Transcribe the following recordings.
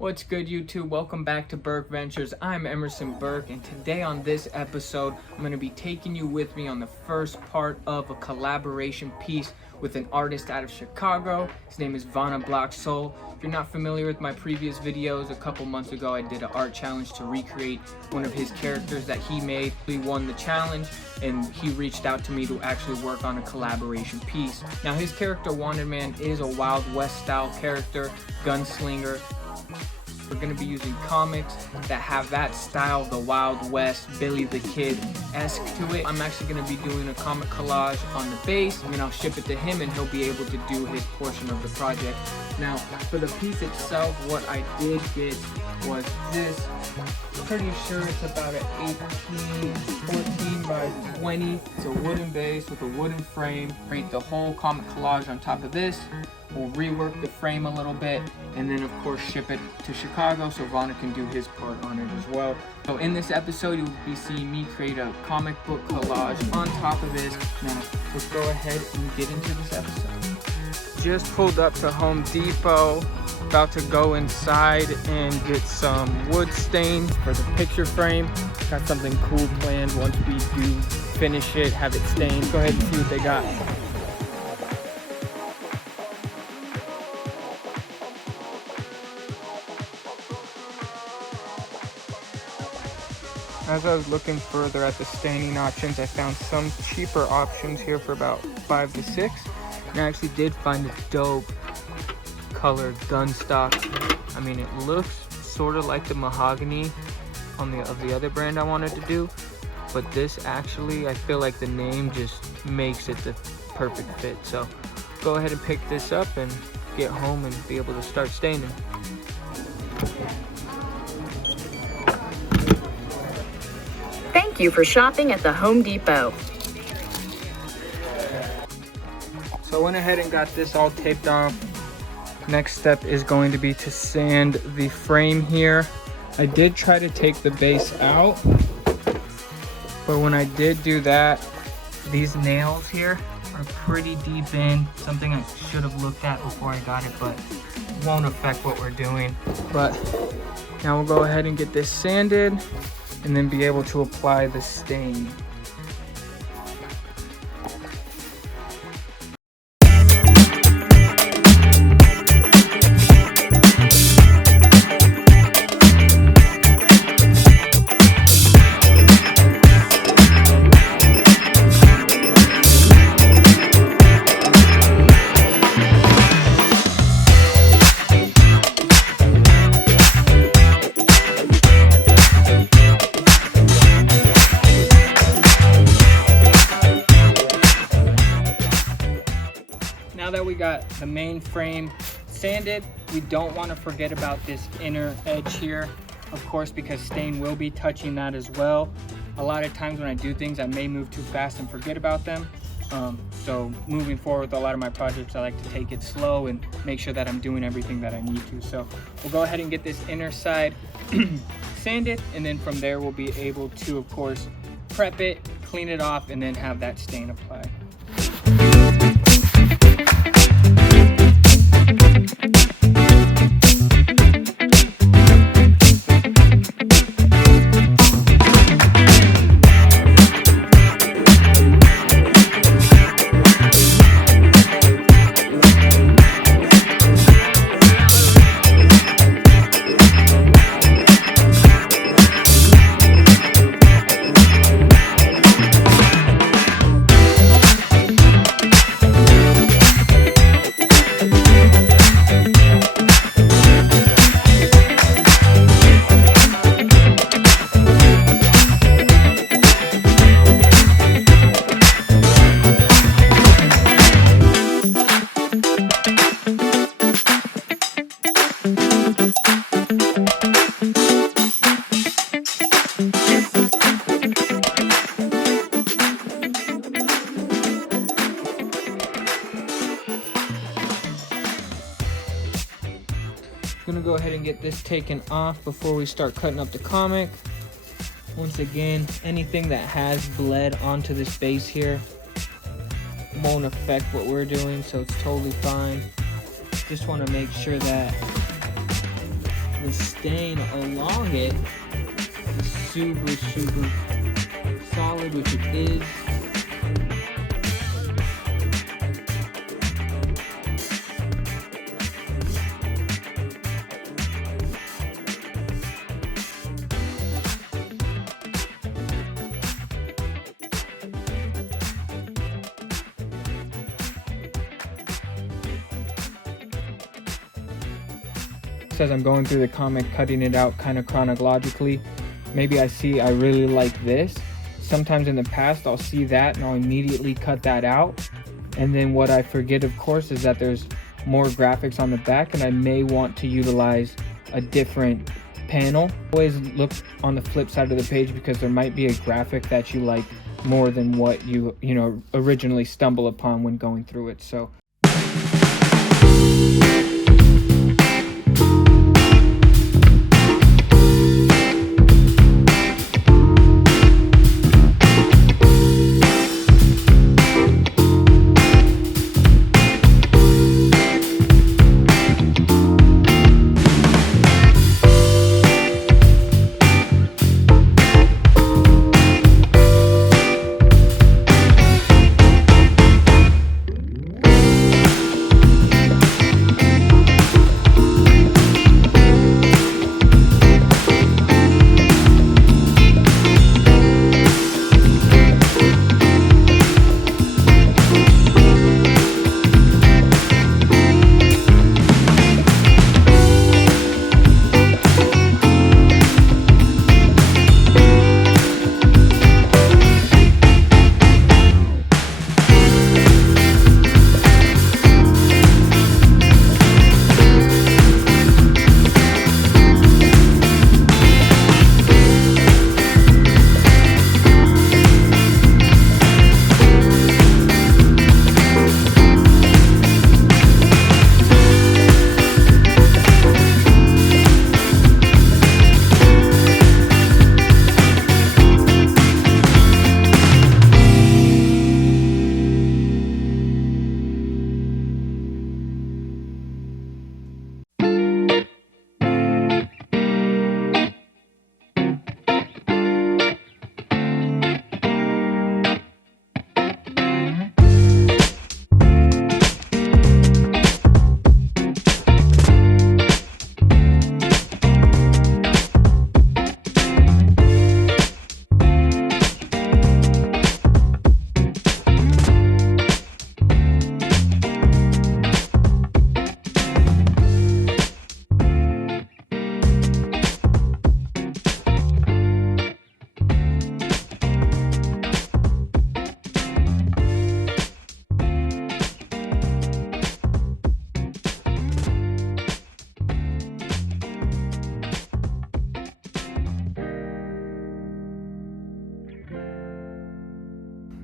What's good, YouTube? Welcome back to Burke Ventures. I'm Emerson Burke, and today on this episode, I'm going to be taking you with me on the first part of a collaboration piece with an artist out of Chicago. His name is VantaBlacSol. If you're not familiar with my previous videos, a couple months ago I did an art challenge to recreate one of his characters that he made. We won the challenge, and he reached out to me to actually work on a collaboration piece. Now, his character Wanted Man is a Wild West style character, gunslinger. We're going to be using comics that have that style, the Wild West, Billy the Kid-esque to it. I'm actually going to be doing a comic collage on the base, and then I'll ship it to him and he'll be able to do his portion of the project. Now, for the piece itself, what I did get was this. Pretty sure it's about an 14 by 20. It's a wooden base with a wooden frame. Create the whole comic collage on top of this. We'll rework the frame a little bit, and then of course ship it to Chicago so Vana can do his part on it as well. So in this episode, you'll be seeing me create a comic book collage on top of this. Now, let's go ahead and get into this episode. Just pulled up to Home Depot, about to go inside and get some wood stain for the picture frame. Got something cool planned once we do finish it, have it stained. Go ahead and see what they got. As I was looking further at the staining options, I found some cheaper options here for about 5 to 6. And I actually did find a dope colored gun stock. I mean, it looks sort of like the mahogany of the other brand I wanted to do, but this actually, I feel like the name just makes it the perfect fit. So go ahead and pick this up and get home and be able to start staining. Thank you for shopping at the Home Depot. So I went ahead and got this all taped off. Next step is going to be to sand the frame here. I did try to take the base out, but when I did do that, these nails here are pretty deep in. Something I should have looked at before I got it, but it won't affect what we're doing. But now we'll go ahead and get this sanded and then be able to apply the stain. Now that we got the main frame sanded, we don't want to forget about this inner edge here, of course, because stain will be touching that as well. A lot of times when I do things, I may move too fast and forget about them. So moving forward with a lot of my projects, I like to take it slow and make sure that I'm doing everything that I need to. So we'll go ahead and get this inner side sanded, and then from there we'll be able to, of course, prep it, clean it off, and then have that stain applied. Gonna go ahead and get this taken off before we start cutting up the comic. Once again, anything that has bled onto this base here won't affect what we're doing, so it's totally fine. Just want to make sure that the stain along it is super solid, which it is. As I'm going through the comic, cutting it out kind of chronologically, maybe I really like this. Sometimes in the past I'll see that and I'll immediately cut that out, and then what I forget, of course, is that there's more graphics on the back and I may want to utilize a different panel. Always look on the flip side of the page, because there might be a graphic that you like more than what you originally stumble upon when going through it. So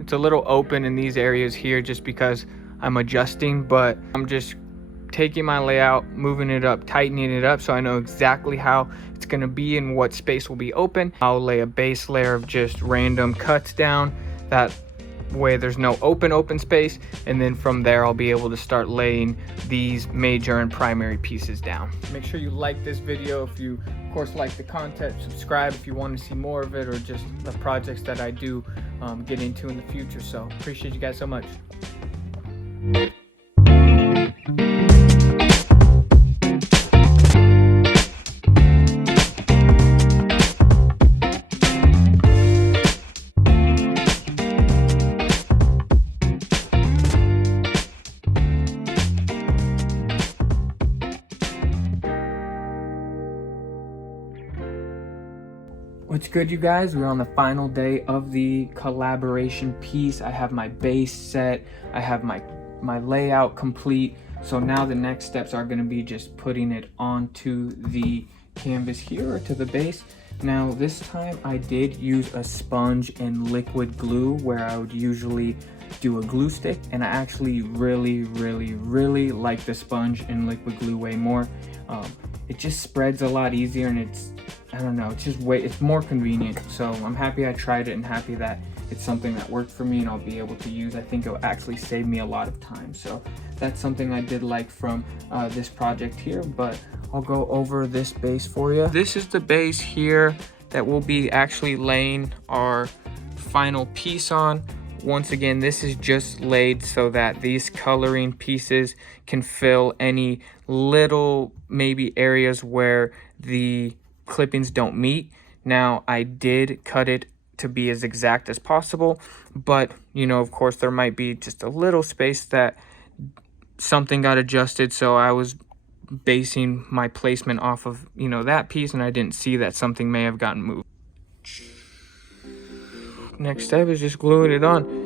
it's a little open in these areas here just because I'm adjusting, but I'm just taking my layout, moving it up, tightening it up so I know exactly how it's going to be and what space will be open. I'll lay a base layer of just random cuts down, that way there's no open space, and then from there I'll be able to start laying these major and primary pieces down. Make sure you like this video if you of course like the content, subscribe if you want to see more of it, or just the projects that I do get into in the future. So appreciate you guys so much. What's good, you guys? We're on the final day of the collaboration piece. I have my base set, I have my layout complete. So now the next steps are going to be just putting it onto the canvas here, or to the base. Now this time I did use a sponge and liquid glue, where I would usually do a glue stick, and I actually really like the sponge and liquid glue way more. It just spreads a lot easier, and I don't know, it's more convenient. So I'm happy I tried it and happy that it's something that worked for me and I'll be able to use. I think it'll actually save me a lot of time. So that's something I did like from this project here. But I'll go over this base for you. This is the base here that we'll be actually laying our final piece on. Once again, this is just laid so that these coloring pieces can fill any little maybe areas where the clippings don't meet. Now, I did cut it to be as exact as possible, but you know, of course, there might be just a little space that something got adjusted, so I was basing my placement off of, you know, that piece, and I didn't see that something may have gotten moved. Next step is just gluing it on.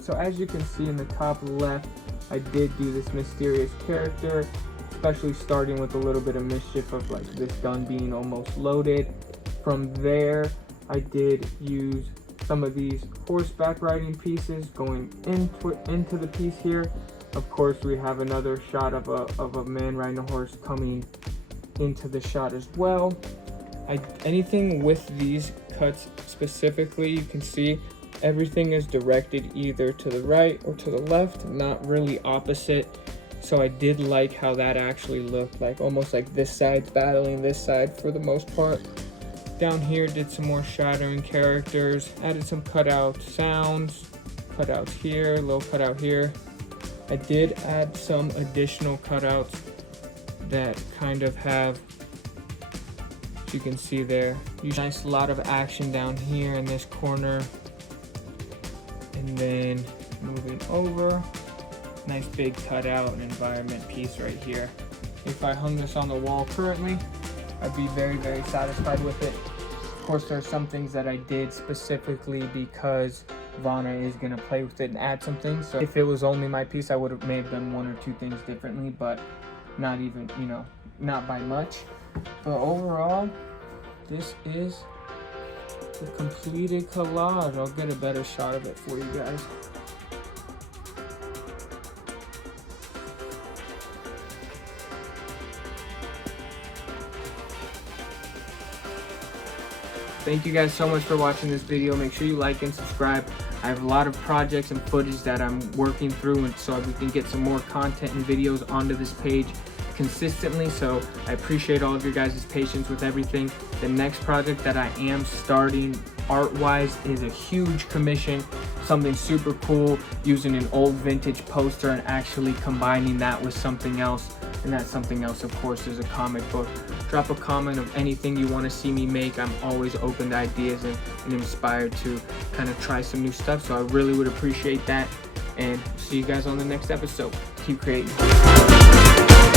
So as you can see in the top left, I did do this mysterious character, especially starting with a little bit of mischief of like this gun being almost loaded. From there, I did use some of these horseback riding pieces going into the piece here. Of course, we have another shot of a man riding a horse coming into the shot as well. Anything with these cuts specifically, you can see everything is directed either to the right or to the left, not really opposite. So I did like how that actually looked, like almost like this side's battling this side for the most part. Down here, did some more shattering characters, added some cutout sounds, cutouts here, a little cutout here. I did add some additional cutouts that kind of have, as you can see there, nice lot of action down here in this corner. And then moving over, nice big cutout and environment piece right here. If I hung this on the wall currently, I'd be very, very satisfied with it. Of course, there are some things that I did specifically because Vana is gonna play with it and add some things. So if it was only my piece, I would have made them one or two things differently, but not even, you know, not by much. But overall, this is the completed collage. I'll get a better shot of it for you guys. Thank you guys so much for watching this video. Make sure you like and subscribe. I have a lot of projects and footage that I'm working through, and so we can get some more content and videos onto this page. consistently, so I appreciate all of your guys' patience with everything. The next project that I am starting art-wise is a huge commission, something super cool, using an old vintage poster and actually combining that with something else. And that something else, of course, is a comic book. Drop a comment of anything you want to see me make. I'm always open to ideas and inspired to kind of try some new stuff, so I really would appreciate that. And see you guys on the next episode. Keep creating.